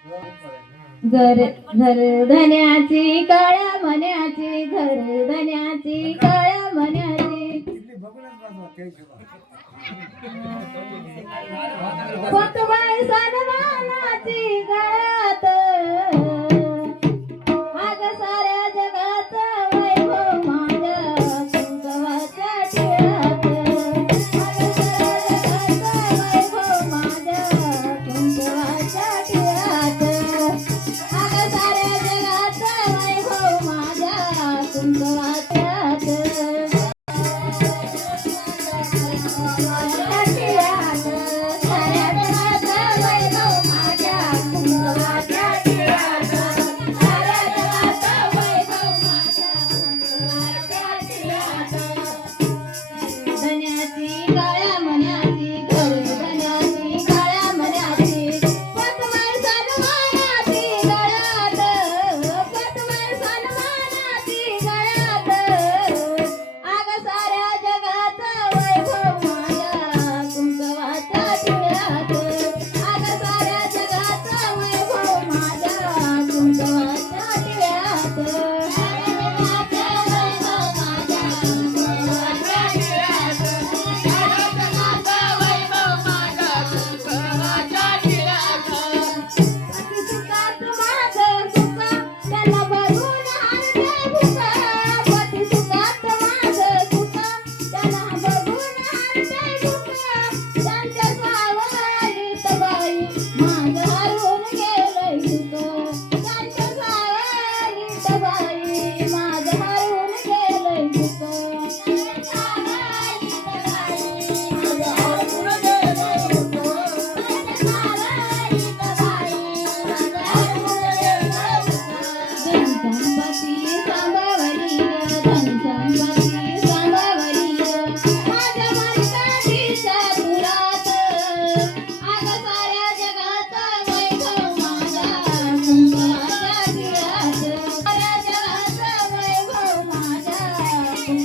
घर धन्याची काळ्या मन्याची घर धन्याची काळ्या मन्याची फक्त बाय साधा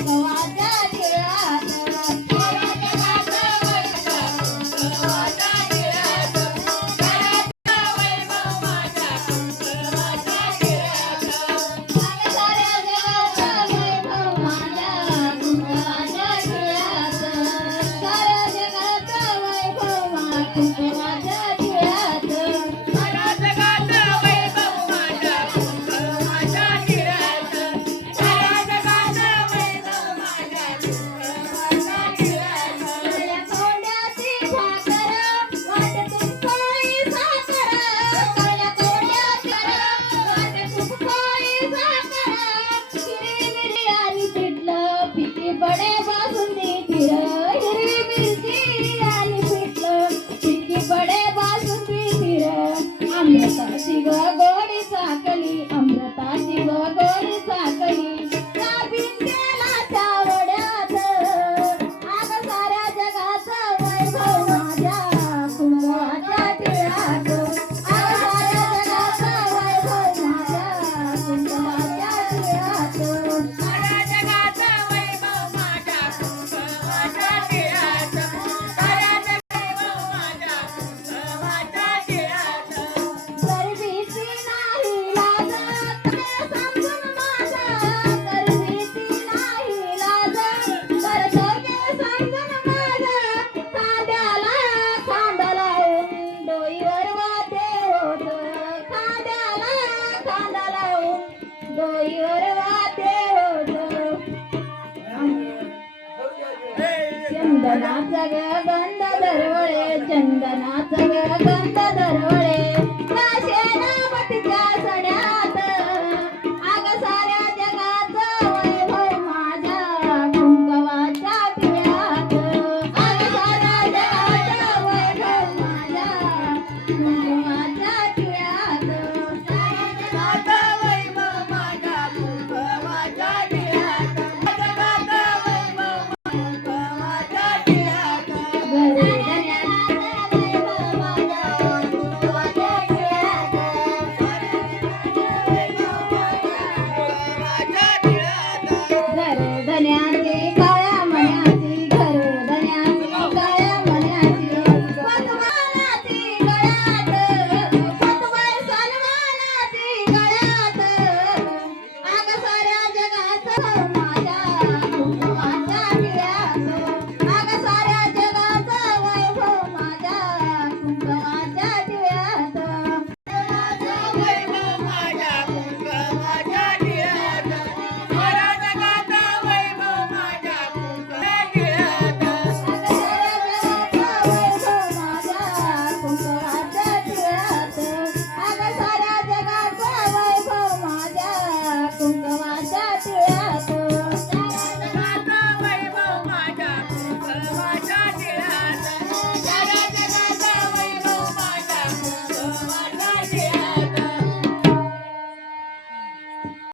Go out there. ಧರವಳೆ ಚಂದನಾಥಗ ಗಂಧ ಧರವಳೆ